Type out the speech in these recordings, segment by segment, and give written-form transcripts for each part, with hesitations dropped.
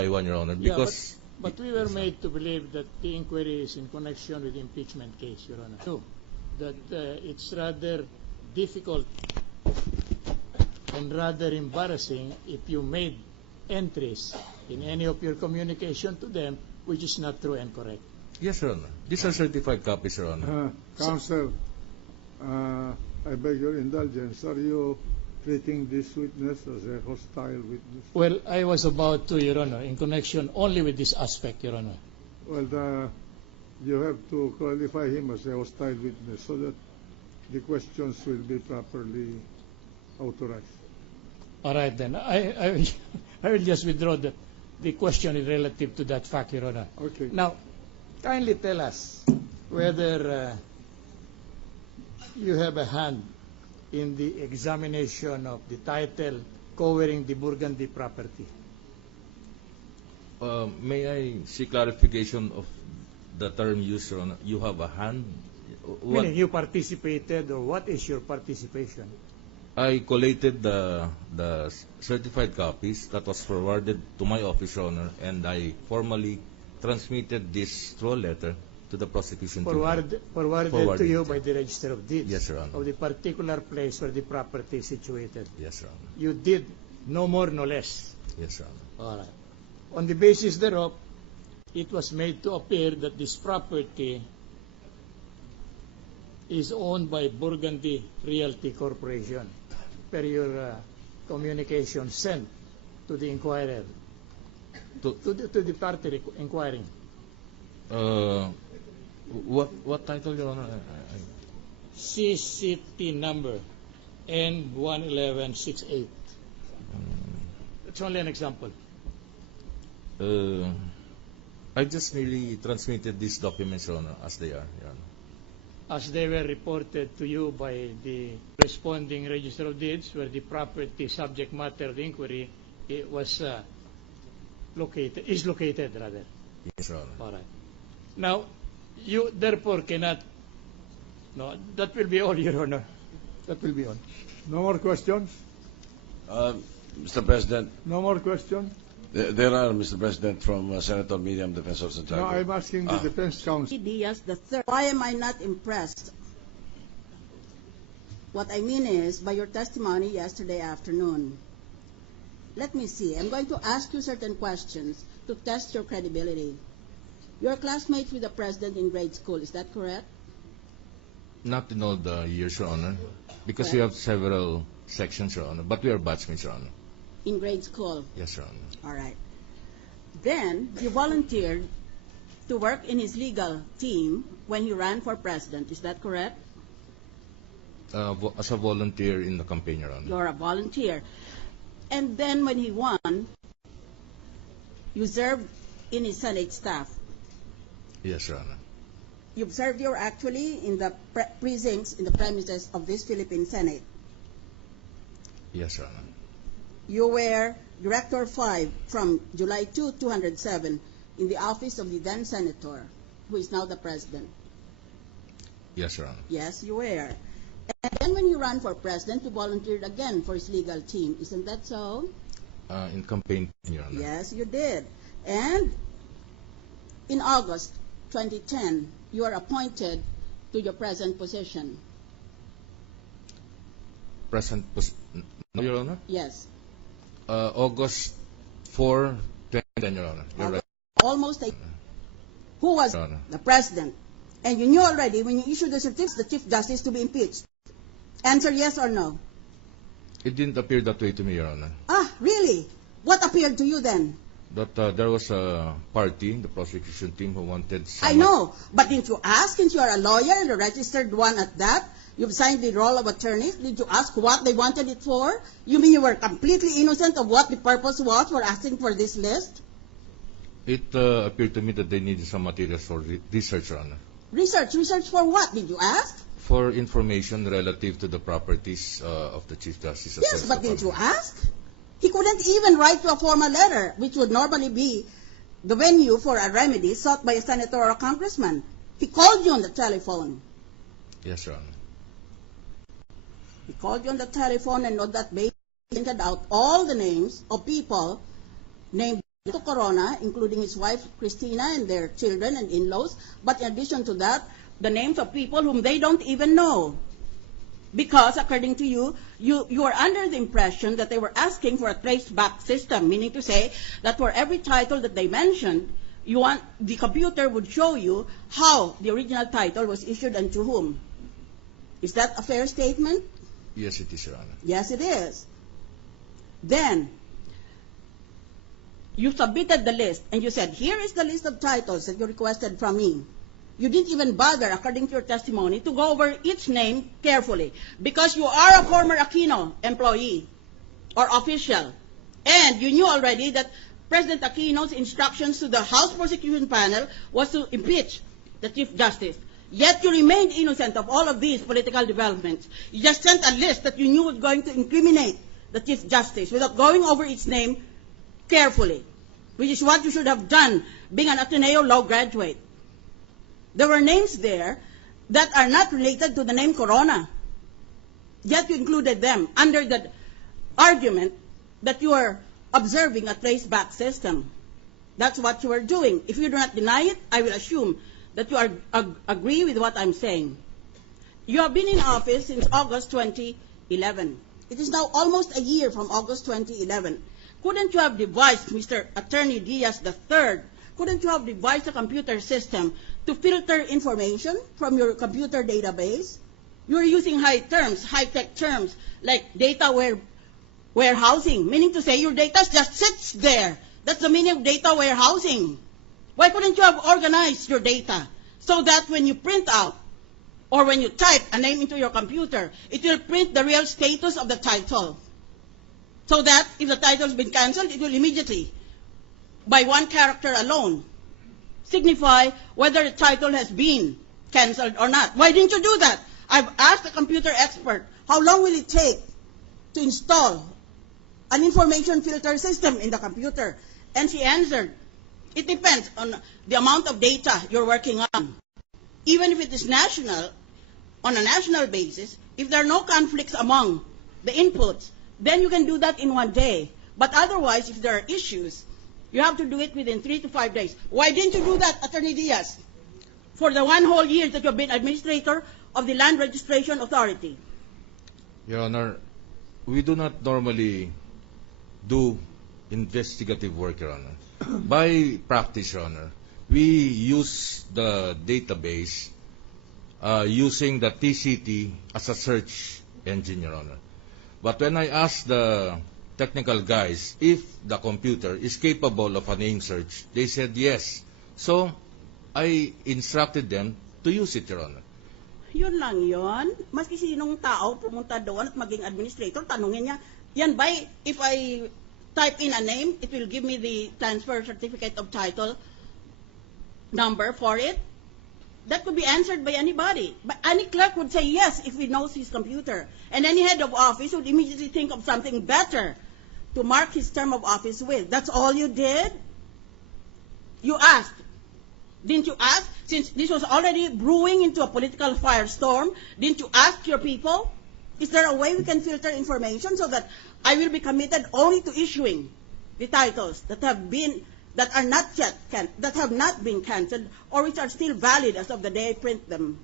Taiwan, Your Honor, Yeah, because but we were made to believe that the inquiry is in connection with the impeachment case, Your Honor. No, that it's rather difficult and rather embarrassing if you made entries in any of your communication to them which is not true and correct. yes, Your Honor. These are certified copies, Your Honor. Counsel, I beg your indulgence. Are you treating this witness as a hostile witness? Well, I was about to, Your Honor, in connection only with this aspect, Your Honor. Well, you have to qualify him as a hostile witness so that the questions will be properly authorized. All right, then. I will just withdraw the question is relative to that fact, Your Honor. Okay. Now, kindly tell us whether you have a hand in the examination of the title covering the Burgundy property. May I see clarification of the term used, Your Honor? You have a hand? What? Meaning you participated, or what is your participation? I collated the certified copies that was forwarded to my office, Your Honor, and I formally transmitted this through a letter to the prosecution team. Forwarded to you by the Register of Deeds. Yes, Your Honor. Of the particular place where the property is situated. Yes, Your Honor. You did no more, no less. Yes, Your Honor. All right. On the basis thereof, it was made to appear that this property is owned by Burgundy Realty Corporation, per your communication sent to the inquirer, to the party inquiring. What title, Your Honor? CCT number N11168. It's only an example. I just merely transmitted these documents, Your Honor, as they are, Your Honor. As they were reported to you by the responding Register of Deeds, where the property subject matter of the inquiry is located rather. Yes, Your Honor. All right. Now, you therefore cannot. No, that will be all, Your Honor. That will be all. No more questions? Mr. President, No more questions? there are, Mr. President, from Senator Miriam Defensor No, Santiago. I'm asking the defense counsel. Diaz the third. Why am I not impressed? What I mean is, by your testimony yesterday afternoon, let me see. I'm going to ask you certain questions to test your credibility. You're classmates with the president in grade school, is that correct? Not in all the years, Your Honor, because we have several sections, Your Honor, but we are batchmates, Your Honor. In grade school? Yes, Your Honor. All right. Then, you volunteered to work in his legal team when he ran for president, is that correct? As a volunteer in the campaign, Your Honor. You're a volunteer. And then when he won, you served in his Senate staff. Yes, Your Honor. You've served here actually in the precincts, in the premises of this Philippine Senate. Yes, Your Honor. You were Director 5 from July 2, 2007 in the office of the then Senator, who is now the President. Yes, Your Honor. Yes, you were. And then when you ran for President, you volunteered again for his legal team. Isn't that so? In campaign, Your Honor. Yes, you did. And in August 2010, you are appointed to your present position. No, Your Honor? Yes. August 4, 2010, Your Honor. You're right. Almost a... Who was Your Honor. the president? And you knew already when you issued the certificate, the Chief Justice to be impeached. Answer yes or no. It didn't appear that way to me, Your Honor. Ah, really? What appeared to you then? That there was a party, the prosecution team, who wanted I know, but didn't you ask, since you are a lawyer and a registered one at that, you've signed the roll of attorneys, did you ask what they wanted it for? You mean you were completely innocent of what the purpose was for asking for this list? It appeared to me that they needed some materials for research, Your Honor. Research? Research for what? Did you ask? For information relative to the properties of the Chief Justice. Yes, but didn't you ask? He couldn't even write you a formal letter, which would normally be the venue for a remedy sought by a senator or a congressman. He called you on the telephone. Yes, Your Honor. He called you on the telephone and on that basis printed out all the names of people named to Corona, including his wife Christina and their children and in-laws, but in addition to that, the names of people whom they don't even know. Because according to you, you are under the impression that they were asking for a trace-back system, meaning to say that for every title that they mentioned, the computer would show you how the original title was issued and to whom. Is that a fair statement? Yes, it is, Your Honor. Yes, it is. Then, you submitted the list, and you said, here is the list of titles that you requested from me. You didn't even bother, according to your testimony, to go over each name carefully, because you are a former Aquino employee or official, and you knew already that President Aquino's instructions to the House Prosecution Panel was to impeach the Chief Justice. Yet you remained innocent of all of these political developments. You just sent a list that you knew was going to incriminate the Chief Justice without going over its name carefully, which is what you should have done, being an Ateneo law graduate. There were names there that are not related to the name Corona, yet you included them under the argument that you are observing a trace-back system. That's what you are doing. If you do not deny it, I will assume that you agree with what I'm saying. You have been in office since August 2011. It is now almost a year from August 2011. Couldn't you have devised, Mr. Attorney Diaz III, couldn't you have devised a computer system to filter information from your computer database? You're using high-tech terms, like data warehousing, meaning to say your data just sits there. That's the meaning of data warehousing. Why couldn't you have organized your data so that when you print out or when you type a name into your computer, it will print the real status of the title? So that if the title has been canceled, it will immediately, by one character alone, signify whether the title has been canceled or not. Why didn't you do that? I've asked a computer expert, how long will it take to install an information filter system in the computer? And she answered, it depends on the amount of data you're working on. Even if it is national, on a national basis, if there are no conflicts among the inputs, then you can do that in one day. But otherwise, if there are issues, you have to do it within 3 to 5 days. Why didn't you do that, Attorney Diaz, for the 1 whole year that you've been administrator of the Land Registration Authority? Your Honor, we do not normally do investigative work, Your Honor. By practice, Your Honor, we use the database using the TCT as a search engine, Your Honor. But when I asked the technical guys if the computer is capable of a name search, they said yes. So I instructed them to use it, Your Honor. Yun lang yun. Maski sinong tao pumunta doon at maging administrator, tanungin niya, yan ba, if I type in a name, it will give me the transfer certificate of title number for it? That could be answered by anybody. But any clerk would say yes if he knows his computer. And any head of office would immediately think of something better to mark his term of office with. That's all you did? You asked. Didn't you ask? Since this was already brewing into a political firestorm, didn't you ask your people? Is there a way we can filter information so that I will be committed only to issuing the titles that have not been cancelled or which are still valid as of the day I print them?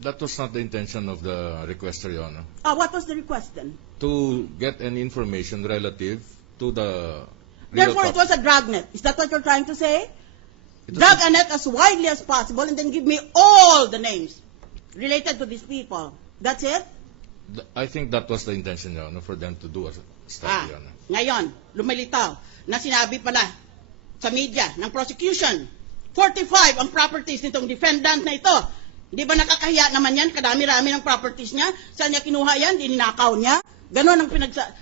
That was not the intention of the requester, Your Honor. What was the request then? To get any information relative to the... Therefore, it was a dragnet. Is that what you're trying to say? Drag a net as widely as possible and then give me all the names related to these people. That's it? I think that was the intention, Your Honor, for them to do a study, Your Honor. Ngayon, lumilitaw na sinabi pala sa media ng prosecution, 45 ang properties nitong defendant na ito. Di ba nakakahiya naman yan? Kadami-rami ng properties niya. Saan niya kinuha yan? Dininakaw niya. Ganon ang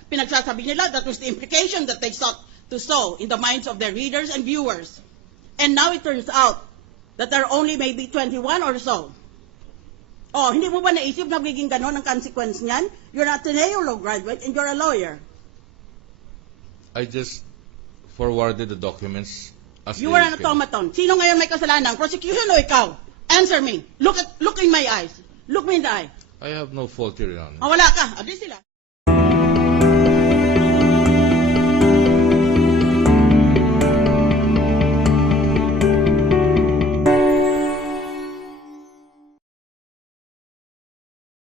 pinagsasabi nila. That was the implication that they sought to sow in the minds of their readers and viewers. And now it turns out that there are only maybe 21 or so. Oh, hindi mo ba naisip na magiging ganon ang consequence niyan? You're an Ateneo law graduate and you're a lawyer. I just forwarded the documents as You were an automaton. Sino ngayon may kasalanan? Prosecution o ikaw? Answer me. Look in my eyes. Look me in the eye. I have no fault here, Your Honor. Wala ka. Adi sila.